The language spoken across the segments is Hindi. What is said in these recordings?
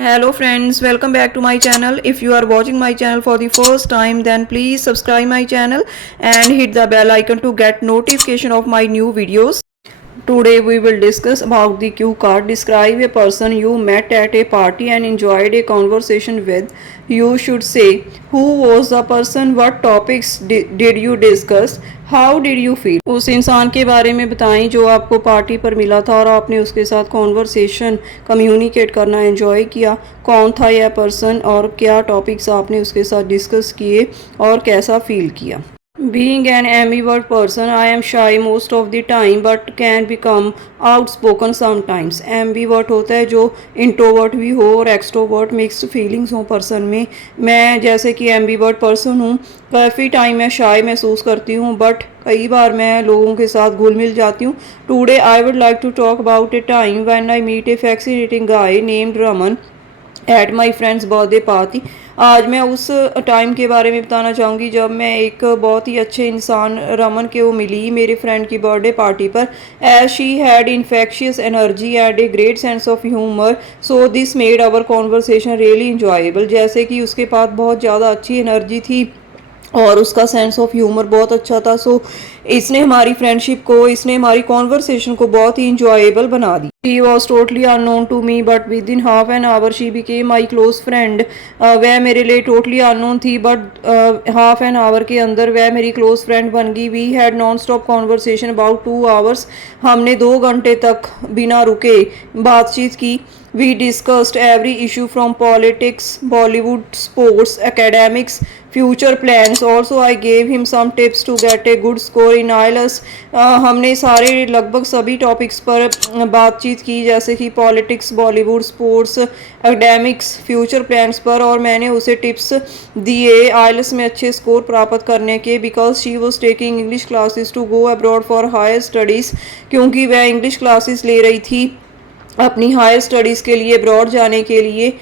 Hello friends, welcome back to my channel. If you are watching my channel for the first time, then please subscribe my channel and hit the bell icon to get notification of my new videos. Today we will discuss about the cue card. Describe a person you met at a party and enjoyed a conversation with. You should say who was the person, what topics did you discuss, how did you feel. उस इंसान के बारे में बताएं जो आपको पार्टी पर मिला था और आपने उसके साथ कॉन्वर्सेशन कम्युनिकेट करना एंजॉय किया। कौन था यह पर्सन और क्या टॉपिक्स आपने उसके साथ डिस्कस किए और कैसा फील किया। Being an ambivert person, I am shy most of the time but can become outspoken sometimes. Ambivert होता है जो इंट्रोवर्ट भी हो और एक्सट्रोवर्ट मिक्स्ड फीलिंग्स हो पर्सन में। मैं जैसे कि एम्बीवर्ट पर्सन हूँ, काफ़ी टाइम मैं शाय महसूस करती हूँ बट कई बार मैं लोगों के साथ घुल मिल जाती हूँ। Today I would like to talk about a time when I meet a fascinating guy named Raman at my friend's birthday party. आज मैं उस टाइम के बारे में बताना चाहूँगी जब मैं एक बहुत ही अच्छे इंसान रमन के वो मिली मेरे फ्रेंड की बर्थडे पार्टी पर। As she had infectious energy and a great sense of humour, so this made our conversation really enjoyable. जैसे कि उसके पास बहुत ज़्यादा अच्छी एनर्जी थी और उसका सेंस ऑफ ह्यूमर बहुत अच्छा था। सो इसने हमारी फ्रेंडशिप को, इसने हमारी कॉन्वर्सेशन को बहुत ही इंजॉयबल बना दी। She was totally unknown to me but within half an hour she became my close friend. वह मेरे लिए टोटली अननोन थी बट हाफ एन आवर के अंदर वह मेरी क्लोज फ्रेंड बन गई। We had non stop conversation about 2 hours. हमने 2 घंटे तक बिना रुके बातचीत की। We discussed every issue from politics, Bollywood, sports, academics, future plans. Also, I gave him some tips to get a good score in IELTS. हमने सारे लगभग सभी टॉपिक्स पर बातचीत की जैसे कि politics, Bollywood, sports, academics, future plans पर, और मैंने उसे टिप्स दिए आइल्स में अच्छे स्कोर प्राप्त करने के। Because she was taking English classes to go abroad for higher studies, क्योंकि वह इंग्लिश क्लासेस ले रही थी अपनी हायर स्टडीज़ के लिए, अब्रॉड जाने के लिए।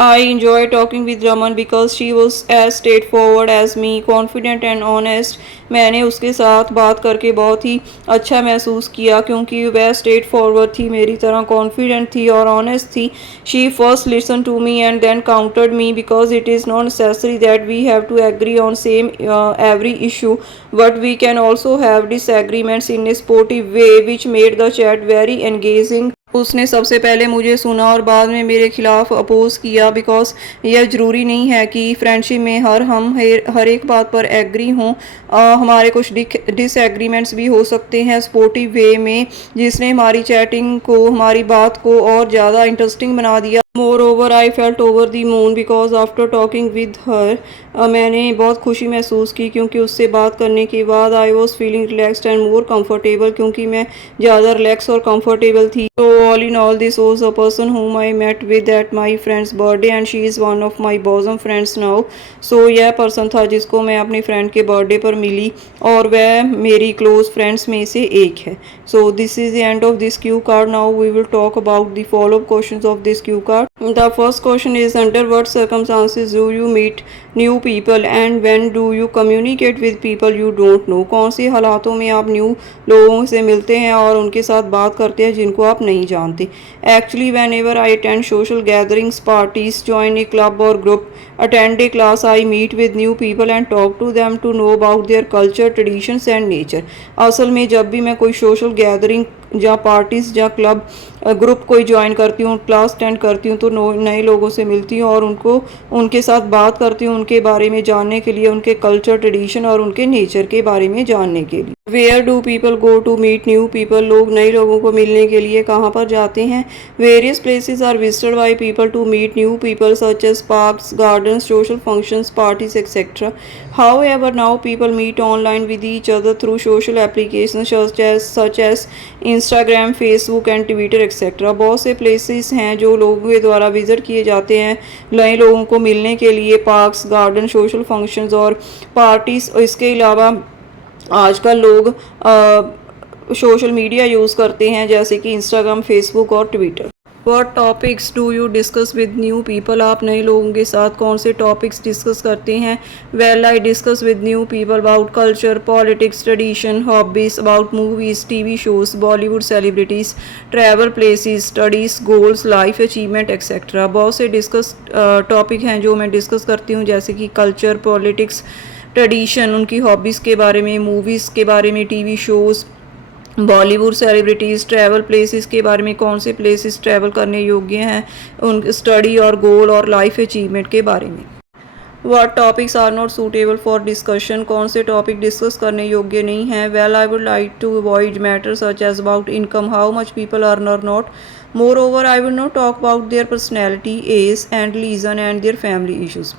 I enjoy talking with Raman because she was as straightforward as me, confident and honest. मैंने उसके साथ बात करके बहुत ही अच्छा महसूस किया क्योंकि वह स्ट्रेट फॉरवर्ड थी, मेरी तरह कॉन्फिडेंट थी और ऑनेस्ट थी। She first listen to me and then countered me because it is not necessary that we have to agree on same every issue but we can also have disagreements in a sportive way which made the chat very engaging. उसने सबसे पहले मुझे सुना और बाद में मेरे खिलाफ अपोज किया बिकॉज यह ज़रूरी नहीं है कि फ्रेंडशिप में हम हर एक बात पर एग्री हों। हमारे कुछ डिसएग्रीमेंट्स भी हो सकते हैं स्पोर्टिव वे में, जिसने हमारी चैटिंग को, हमारी बात को और ज़्यादा इंटरेस्टिंग बना दिया। Moreover, I felt over the moon because after talking with her, मैंने बहुत खुशी महसूस की क्योंकि उससे बात करने के बाद I was feeling relaxed and more comfortable, क्योंकि मैं ज़्यादा रिलैक्स और comfortable थी। So all in all, this was a person whom I met with at my friend's birthday and she is one of my bosom friends now. So यह पर्सन था जिसको मैं अपनी फ्रेंड के बर्थडे पर मिली और वह मेरी क्लोज फ्रेंड्स में से एक है। So this is the end of this cue card. Now we will talk about the follow-up questions of this cue card. The first question is, under what circumstances do you meet new people and when do you communicate with people you don't know? कौन से हालातों में आप न्यू लोगों से मिलते हैं और उनके साथ बात करते हैं जिनको आप नहीं जानते। Actually, whenever I attend social gatherings, parties, join a club or group, attend a class, I meet with new people and talk to them to know about their culture, traditions and nature. असल में जब भी मैं कोई सोशल गैदरिंग या पार्टीज़ या क्लब ग्रुप कोई ज्वाइन करती हूँ, क्लास अटेंड करती हूँ तो नए लोगों से मिलती हूँ और उनके साथ बात करती हूँ उनके बारे में जानने के लिए, उनके कल्चर, ट्रेडिशन और उनके नेचर के बारे में जानने के लिए। Where do people go to meet new people? लोग नए लोगों को मिलने के लिए कहाँ पर जाते हैं? Various places are visited by people to meet new people such as parks, gardens, social functions, parties etcetera. However, now people meet online with each other through social applications such as Instagram, Facebook and Twitter etc. बहुत से places हैं जो लोगों के द्वारा विजिट किए जाते हैं नए लोगों को मिलने के लिए, पार्क्स, गार्डन, सोशल फंक्शंस और पार्टीज। इसके अलावा आजकल लोग सोशल मीडिया यूज़ करते हैं जैसे कि इंस्टाग्राम, फेसबुक और Twitter. What topics do you discuss with new people? आप नए लोगों के साथ कौन से टॉपिक्स डिस्कस करते हैं? Well, I discuss with new people about culture, politics, tradition, hobbies, about movies, TV shows, Bollywood celebrities, travel places, studies, goals, life achievement, etc. बहुत से डिस्कस टॉपिक हैं जो मैं डिस्कस करती हूँ, जैसे कि कल्चर, पॉलिटिक्स, ट्रेडिशन, उनकी हॉबीज़ के बारे में, मूवीज़ के बारे में, TV shows, Bollywood celebrities, travel places के बारे में, कौन से प्लेसेस ट्रैवल करने योग्य हैं, उन स्टडी और गोल और लाइफ अचीवमेंट के बारे में। What topics are not suitable for discussion? कौन से टॉपिक डिस्कस करने योग्य नहीं हैं? Well, I would like to avoid matters such as about income, how much people earn or not. Moreover, I will not talk about their personality, age and religion and their family issues.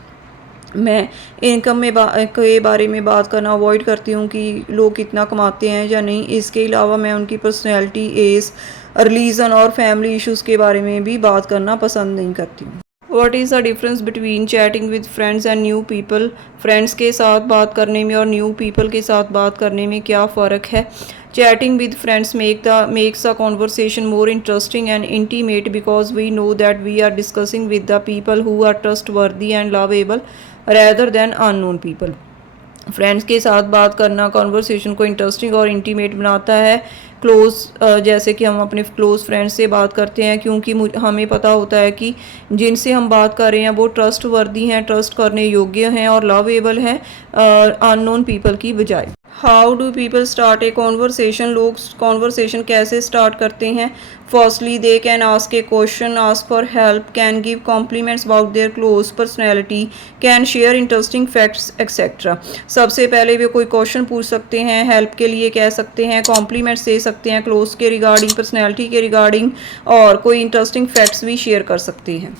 मैं इनकम में के बारे में बात करना अवॉइड करती हूँ कि लोग कितना कमाते हैं या नहीं। इसके अलावा मैं उनकी पर्सनैलिटी, एज, रिलीजन और फैमिली इश्यूज़ के बारे में भी बात करना पसंद नहीं करती हूँ। What is the difference between chatting with friends and new people? Friends के साथ बात करने में और न्यू पीपल के साथ बात करने में क्या फ़र्क है? Chatting with friends makes the conversation more interesting and intimate because we know that we are discussing with the people who are trustworthy and lovable rather than unknown people. Friends के साथ बात करना कॉन्वर्सेशन को इंटरेस्टिंग और इंटीमेट बनाता है। जैसे कि हम अपने क्लोज़ फ्रेंड्स से बात करते हैं, क्योंकि हमें पता होता है कि जिनसे हम बात कर रहे हैं वो ट्रस्ट वर्दी हैं, ट्रस्ट करने योग्य हैं और लवेबल हैं अननोन पीपल की बजाय। How do people start a conversation? लोग कॉन्वर्सेशन कैसे स्टार्ट करते हैं? Firstly they can ask a question, ask for help, can give compliments about their close personality, can share interesting facts etcetera. सबसे पहले वे कोई क्वेश्चन पूछ सकते हैं, हेल्प के लिए कह सकते हैं, कॉम्प्लीमेंट्स दे सकते हैं क्लोज के रिगार्डिंग, पर्सनैलिटी के रिगार्डिंग, और कोई इंटरेस्टिंग फैक्ट्स भी शेयर कर सकते हैं।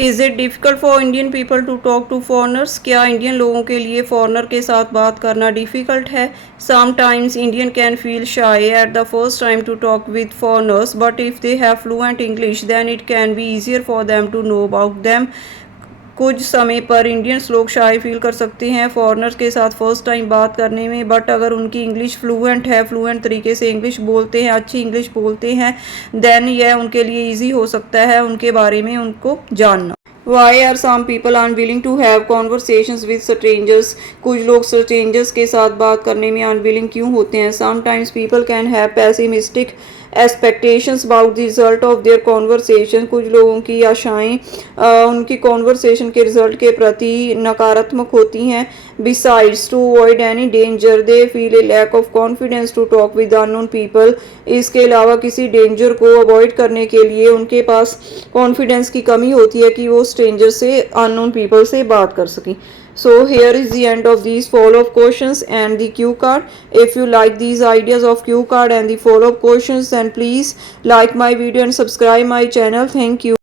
Is it difficult for Indian people to talk to foreigners? क्या इंडियन लोगों के लिए फॉरनर के साथ बात करना डिफ़िकल्ट है? Sometimes Indian can feel shy at the first time to talk with foreigners, but if they have fluent English then it can be easier for them to know about them. कुछ समय पर इंडियंस लोग शाई फील कर सकते हैं फॉरनर्स के साथ फर्स्ट टाइम बात करने में, बट अगर उनकी इंग्लिश फ्लुएंट है, फ्लुएंट तरीके से इंग्लिश बोलते हैं, अच्छी इंग्लिश बोलते हैं, देन यह उनके लिए ईजी हो सकता है उनके बारे में उनको जानना। Why are some people unwilling to have conversations with strangers? कुछ लोग strangers के साथ बात करने में unwilling क्यों होते हैं? Sometimes people can have pessimistic expectations about the result of their conversation. कुछ लोगों की आशाएं उनकी conversation के रिजल्ट के प्रति नकारात्मक होती हैं। Besides, to avoid any danger, they feel a lack of confidence to talk with unknown people. इसके अलावा किसी डेंजर को अवॉइड करने के लिए उनके पास कॉन्फिडेंस की कमी होती है कि वो स्ट्रेंजर से, अननोन पीपल से बात कर सकें। So here is the end of these follow-up questions and the cue card. If you like these ideas of cue card and the follow-up questions, then please like my video and subscribe my channel. Thank you.